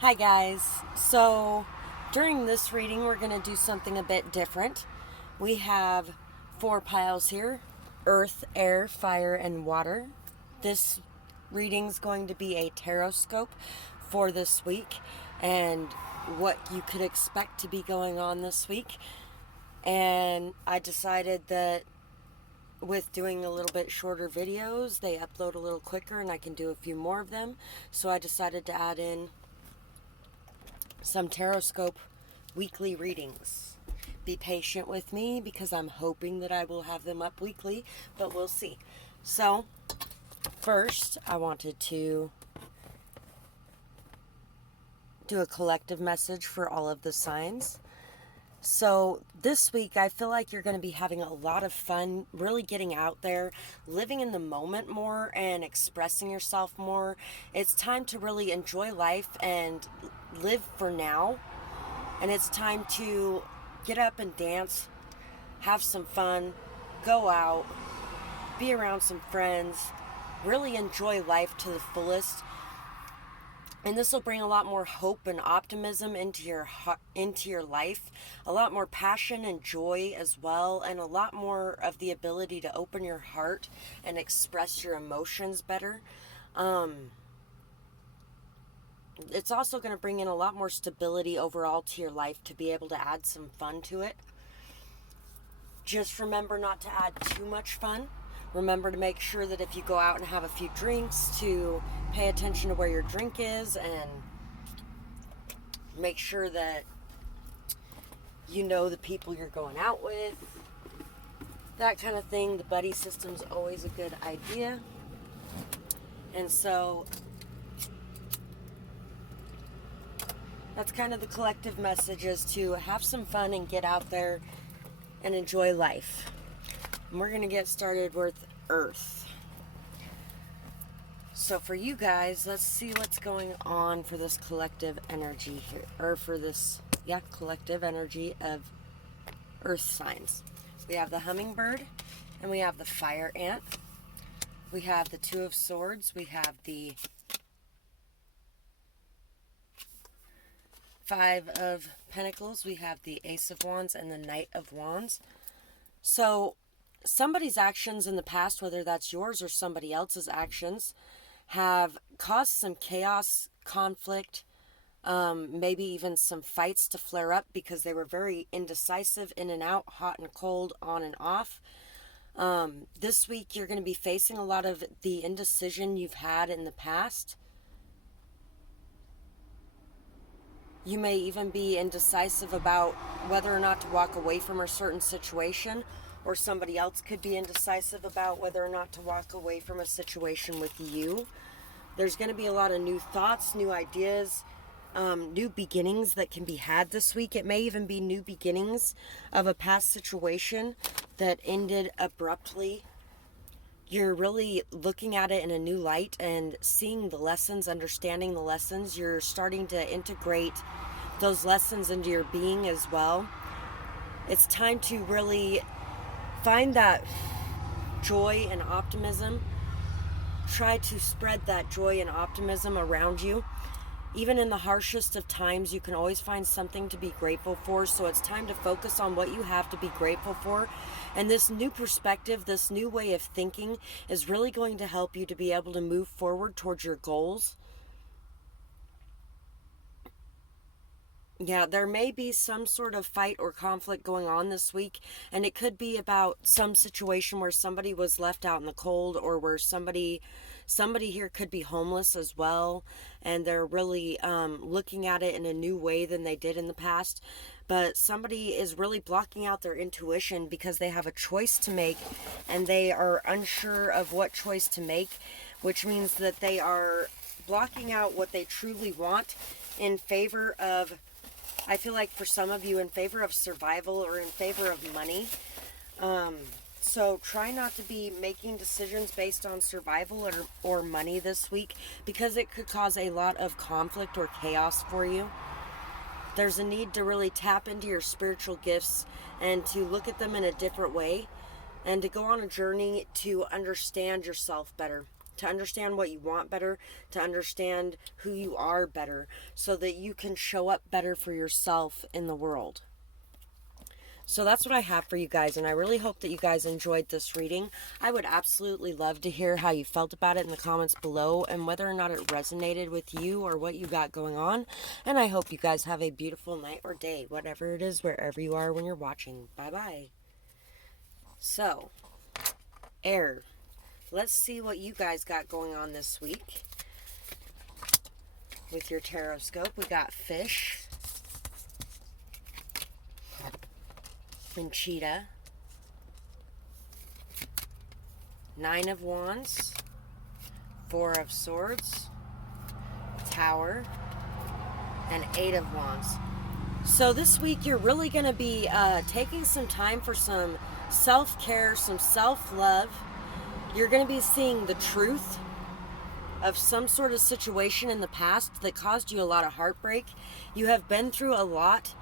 Hi guys. So during this reading we're going to do something a bit different. We have 4 piles here: earth, air, fire, and water. This reading's going to be a Tarotscope for this week and what you could expect to be going on this week. And I decided that with doing a little bit shorter videos, they upload a little quicker and I can do a few more of them. So I decided to add in some Tarotscope weekly readings. Be patient with me because I'm hoping that I will have them up weekly, but we'll see. So, first, I wanted to do a collective message for all of the signs. So this week, I feel like you're going to be having a lot of fun, really getting out there, living in the moment more, and expressing yourself more. It's time to really enjoy life and live for now. And it's time to get up and dance, have some fun, go out, be around some friends, really enjoy life to the fullest. And this will bring a lot more hope and optimism into your life, a lot more passion and joy as well, and a lot more of the ability to open your heart and express your emotions better. It's also going to bring in a lot more stability overall to your life to be able to add some fun to it. Just remember not to add too much fun. Remember to make sure that if you go out and have a few drinks, to pay attention to where your drink is and make sure that you know the people you're going out with. That kind of thing. The buddy system's always a good idea. And so that's kind of the collective message, is to have some fun and get out there and enjoy life. And we're going to get started with Earth. So for you guys, let's see what's going on for this collective energy here, or for this, collective energy of Earth signs. We have the hummingbird, and we have the fire ant. We have the Two of Swords. We have the Five of Pentacles. We have the Ace of Wands and the Knight of Wands. So somebody's actions in the past, whether that's yours or somebody else's actions, have caused some chaos, conflict, maybe even some fights to flare up because they were very indecisive, in and out, hot and cold, on and off. This week you're going to be facing a lot of the indecision you've had in the past. You may even be indecisive about whether or not to walk away from a certain situation, or somebody else could be indecisive about whether or not to walk away from a situation with you. There's going to be a lot of new thoughts, new ideas, new beginnings that can be had this week. It may even be new beginnings of a past situation that ended abruptly. You're really looking at it in a new light and seeing the lessons, understanding the lessons. You're starting to integrate those lessons into your being as well. It's time to really find that joy and optimism. Try to spread that joy and optimism around you. Even in the harshest of times, you can always find something to be grateful for. So it's time to focus on what you have to be grateful for. And this new perspective, this new way of thinking, is really going to help you to be able to move forward towards your goals. Yeah, there may be some sort of fight or conflict going on this week, and it could be about some situation where somebody was left out in the cold, or where somebody here could be homeless as well, and they're really looking at it in a new way than they did in the past. But somebody is really blocking out their intuition because they have a choice to make, and they are unsure of what choice to make, which means that they are blocking out what they truly want in favor of, I feel like for some of you, in favor of survival or in favor of money. So try not to be making decisions based on survival or money this week, because it could cause a lot of conflict or chaos for you. There's a need to really tap into your spiritual gifts and to look at them in a different way, and to go on a journey to understand yourself better, to understand what you want better, to understand who you are better, so that you can show up better for yourself in the world. So that's what I have for you guys, and I really hope that you guys enjoyed this reading. I would absolutely love to hear how you felt about it in the comments below, and whether or not it resonated with you or what you got going on. And I hope you guys have a beautiful night or day, whatever it is, wherever you are when you're watching. Bye-bye. So, air. Let's see what you guys got going on this week with your Tarotscope. We got fish and cheetah, 9 of Wands, 4 of Swords, Tower, and 8 of Wands. So this week you're really going to be taking some time for some self-care, some self-love. You're going to be seeing the truth of some sort of situation in the past that caused you a lot of heartbreak. You have been through a lot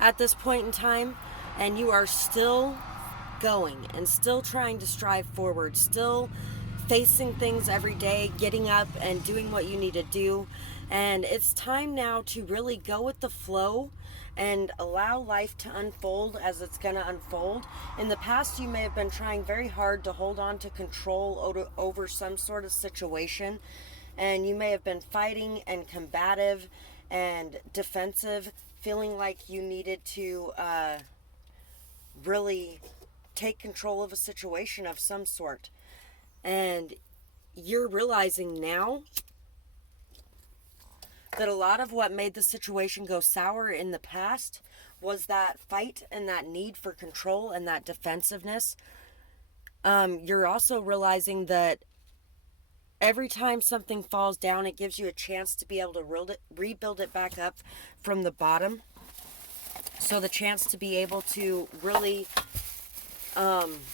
at this point in time, and you are still going and still trying to strive forward, still facing things every day, getting up and doing what you need to do. And it's time now to really go with the flow and allow life to unfold as it's going to unfold. In the past, you may have been trying very hard to hold on to control over some sort of situation, and you may have been fighting and combative and defensive, feeling like you needed to really take control of a situation of some sort. And you're realizing now that a lot of what made the situation go sour in the past was that fight and that need for control and that defensiveness. You're also realizing that every time something falls down, it gives you a chance to be able to rebuild it back up from the bottom. So the chance to be able to really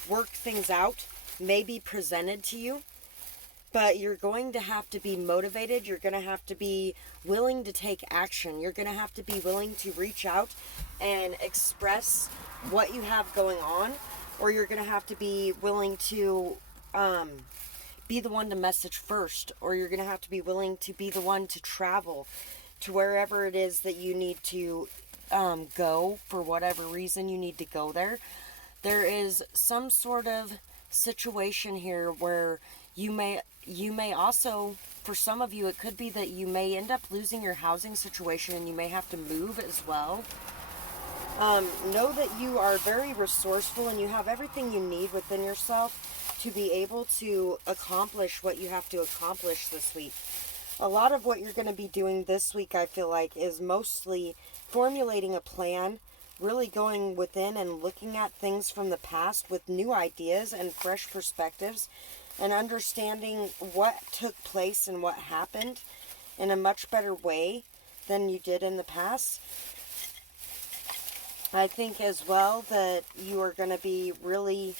work things out may be presented to you, but you're going to have to be motivated. You're going to have to be willing to take action. You're going to have to be willing to reach out and express what you have going on, or you're going to have to be willing to be the one to message first, or you're going to have to be willing to be the one to travel to wherever it is that you need to go for whatever reason you need to go there. There is some sort of situation here where you may also, for some of you, it could be that you may end up losing your housing situation and you may have to move as well. Know that you are very resourceful and you have everything you need within yourself to be able to accomplish what you have to accomplish this week. A lot of what you're going to be doing this week, I feel like, is mostly formulating a plan, really going within and looking at things from the past with new ideas and fresh perspectives, and understanding what took place and what happened in a much better way than you did in the past. I think as well that you are going to be really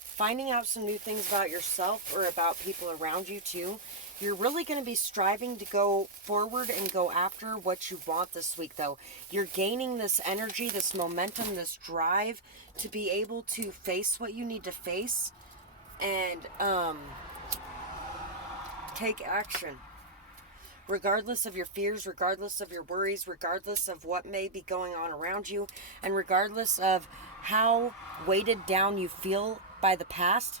finding out some new things about yourself or about people around you too. You're really going to be striving to go forward and go after what you want this week, though. You're gaining this energy, this momentum, this drive to be able to face what you need to face and take action. Regardless of your fears, regardless of your worries, regardless of what may be going on around you, and regardless of how weighted down you feel by the past,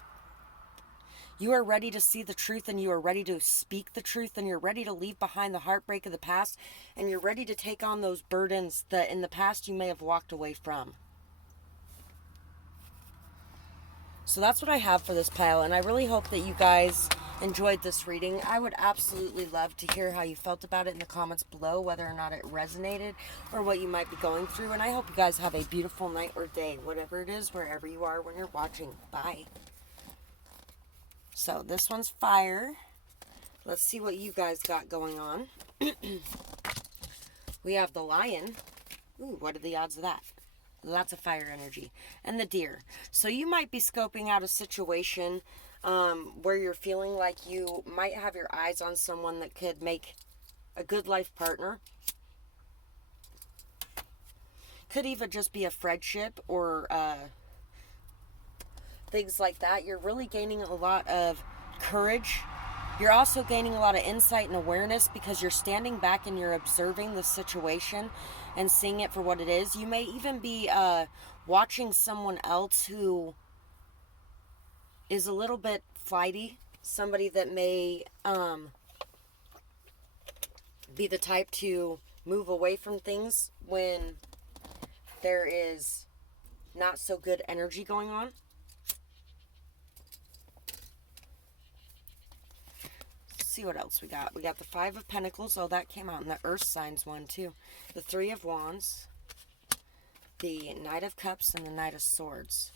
you are ready to see the truth, and you are ready to speak the truth, and you're ready to leave behind the heartbreak of the past, and you're ready to take on those burdens that in the past you may have walked away from. So that's what I have for this pile, and I really hope that you guys enjoyed this reading. I would absolutely love to hear how you felt about it in the comments below, whether or not it resonated or what you might be going through. And I hope you guys have a beautiful night or day, whatever it is, wherever you are when you're watching. Bye. So this one's fire. Let's see what you guys got going on. We have the lion. Ooh, what are the odds of that? Lots of fire energy. And the deer. So you might be scoping out a situation where you're feeling like you might have your eyes on someone that could make a good life partner. Could even just be a friendship or things like that. You're really gaining a lot of courage You're also gaining a lot of insight and awareness because you're standing back and you're observing the situation and seeing it for what it is. You may even be watching someone else who is a little bit flighty, somebody that may be the type to move away from things when there is not so good energy going on. Let's see what else we got. We got the Five of Pentacles. Oh, that came out in the Earth signs one too. The Three of Wands, the Knight of Cups, and the Knight of Swords.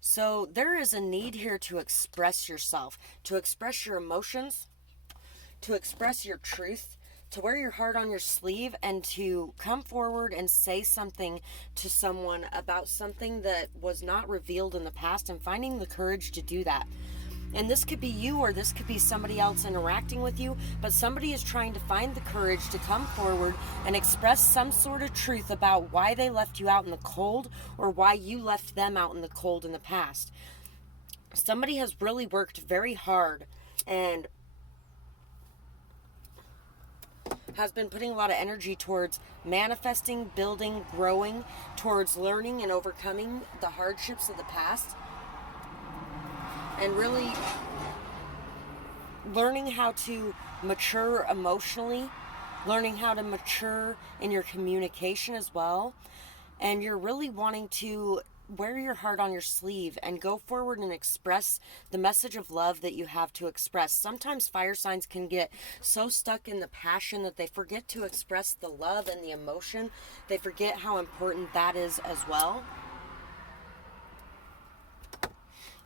So there is a need here to express yourself, to express your emotions, to express your truth, to wear your heart on your sleeve, and to come forward and say something to someone about something that was not revealed in the past, and finding the courage to do that. And this could be you, or this could be somebody else interacting with you, but somebody is trying to find the courage to come forward and express some sort of truth about why they left you out in the cold, or why you left them out in the cold in the past. Somebody has really worked very hard and has been putting a lot of energy towards manifesting, building, growing, towards learning and overcoming the hardships of the past, and really learning how to mature emotionally, learning how to mature in your communication as well. And you're really wanting to wear your heart on your sleeve and go forward and express the message of love that you have to express. Sometimes fire signs can get so stuck in the passion that they forget to express the love and the emotion. They forget how important that is as well.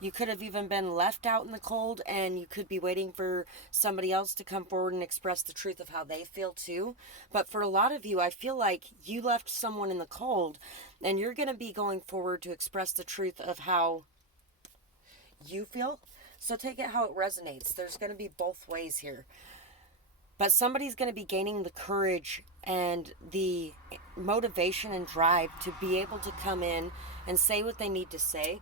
You could have even been left out in the cold, and you could be waiting for somebody else to come forward and express the truth of how they feel too. But for a lot of you, I feel like you left someone in the cold, and you're going to be going forward to express the truth of how you feel. So take it how it resonates. There's going to be both ways here. But somebody's going to be gaining the courage and the motivation and drive to be able to come in and say what they need to say.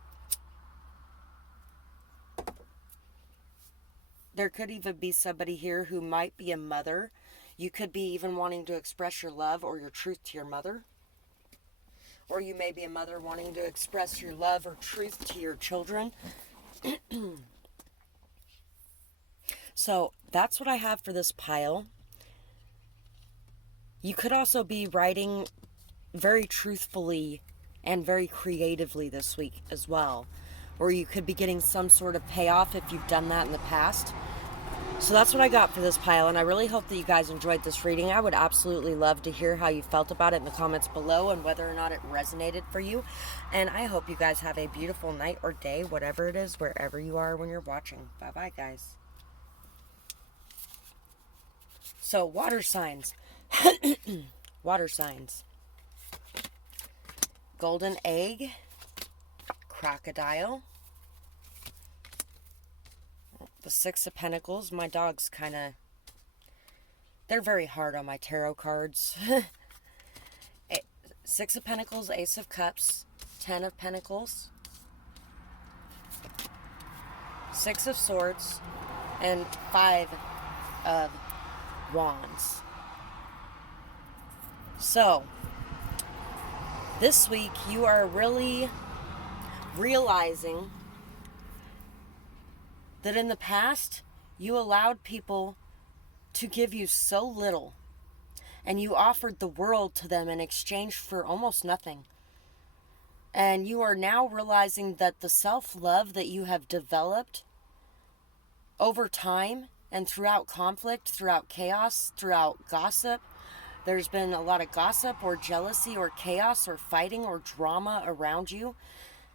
There could even be somebody here who might be a mother. You could be even wanting to express your love or your truth to your mother. Or you may be a mother wanting to express your love or truth to your children. So that's what I have for this pile. You could also be writing very truthfully and very creatively this week as well. Or you could be getting some sort of payoff if you've done that in the past. So that's what I got for this pile, and I really hope that you guys enjoyed this reading. I would absolutely love to hear how you felt about it in the comments below and whether or not it resonated for you. And I hope you guys have a beautiful night or day, whatever it is, wherever you are when you're watching. Bye-bye, guys. So, water signs. Water signs. Golden egg. Crocodile. The Six of Pentacles. My dog's kind of... They're very hard on my tarot cards. Six of Pentacles, Ace of Cups, Ten of Pentacles, Six of Swords, and Five of Wands. So, this week you are really realizing that in the past, you allowed people to give you so little, and you offered the world to them in exchange for almost nothing. And you are now realizing that the self-love that you have developed over time and throughout conflict, throughout chaos, throughout gossip, there's been a lot of gossip or jealousy or chaos or fighting or drama around you.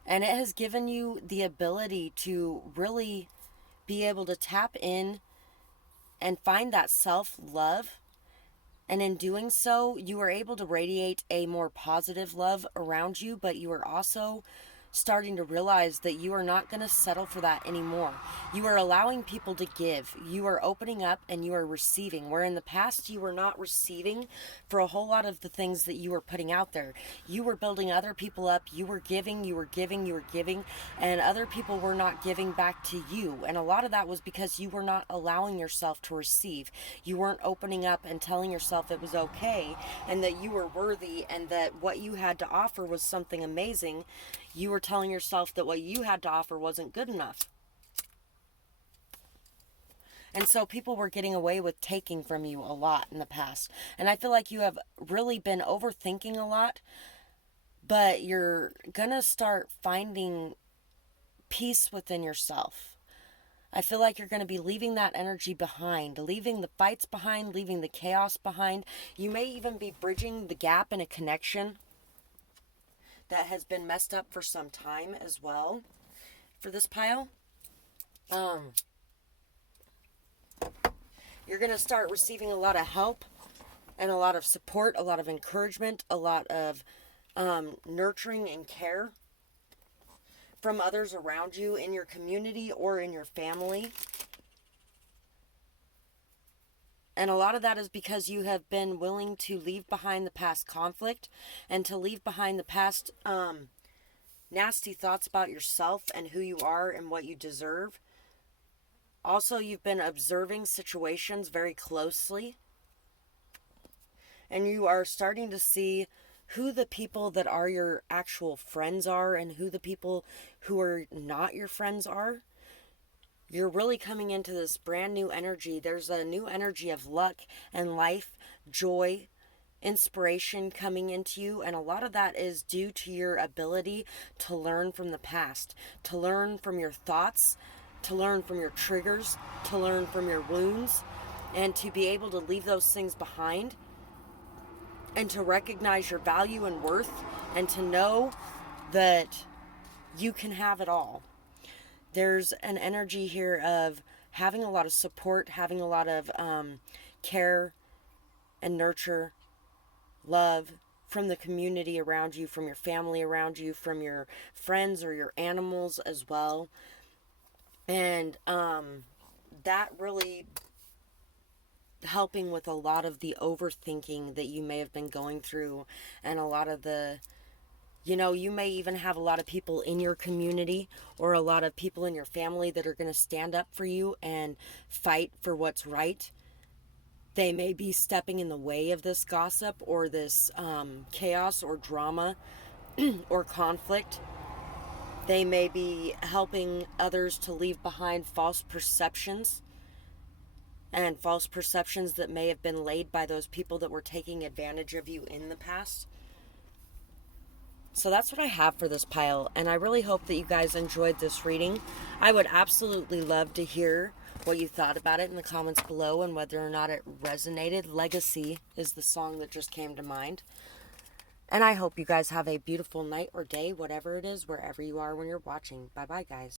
And it has given you the ability to really be able to tap in and find that self-love. And in doing so, you are able to radiate a more positive love around you, but you are also starting to realize that you are not going to settle for that anymore. You are allowing people to give. You are opening up and you are receiving. Where in the past you were not receiving for a whole lot of the things that you were putting out there. You were building other people up. You were giving, you were giving, you were giving, and other people were not giving back to you. And a lot of that was because you were not allowing yourself to receive. You weren't opening up and telling yourself it was okay and that you were worthy and that what you had to offer was something amazing. You were telling yourself that what you had to offer wasn't good enough. And so people were getting away with taking from you a lot in the past. And I feel like you have really been overthinking a lot, but you're going to start finding peace within yourself. I feel like you're going to be leaving that energy behind, leaving the fights behind, leaving the chaos behind. You may even be bridging the gap in a connection that has been messed up for some time as well for this pile. You're going to start receiving a lot of help and a lot of support, a lot of encouragement, a lot of nurturing and care from others around you in your community or in your family. And a lot of that is because you have been willing to leave behind the past conflict and to leave behind the past nasty thoughts about yourself and who you are and what you deserve. Also, you've been observing situations very closely. And you are starting to see who the people that are your actual friends are and who the people who are not your friends are. You're really coming into this brand new energy. There's a new energy of luck and life, joy, inspiration coming into you. And a lot of that is due to your ability to learn from the past, to learn from your thoughts, to learn from your triggers, to learn from your wounds, and to be able to leave those things behind and to recognize your value and worth and to know that you can have it all. There's an energy here of having a lot of support, having a lot of care and nurture, love from the community around you, from your family around you, from your friends or your animals as well. And that really helping with a lot of the overthinking that you may have been going through and a lot of the, you may even have a lot of people in your community or a lot of people in your family that are going to stand up for you and fight for what's right. They may be stepping in the way of this gossip or this chaos or drama or conflict. They may be helping others to leave behind false perceptions and false perceptions that may have been laid by those people that were taking advantage of you in the past. So that's what I have for this pile, and I really hope that you guys enjoyed this reading. I would absolutely love to hear what you thought about it in the comments below and whether or not it resonated. Legacy is the song that just came to mind. And I hope you guys have a beautiful night or day, whatever it is, wherever you are when you're watching. Bye-bye, guys.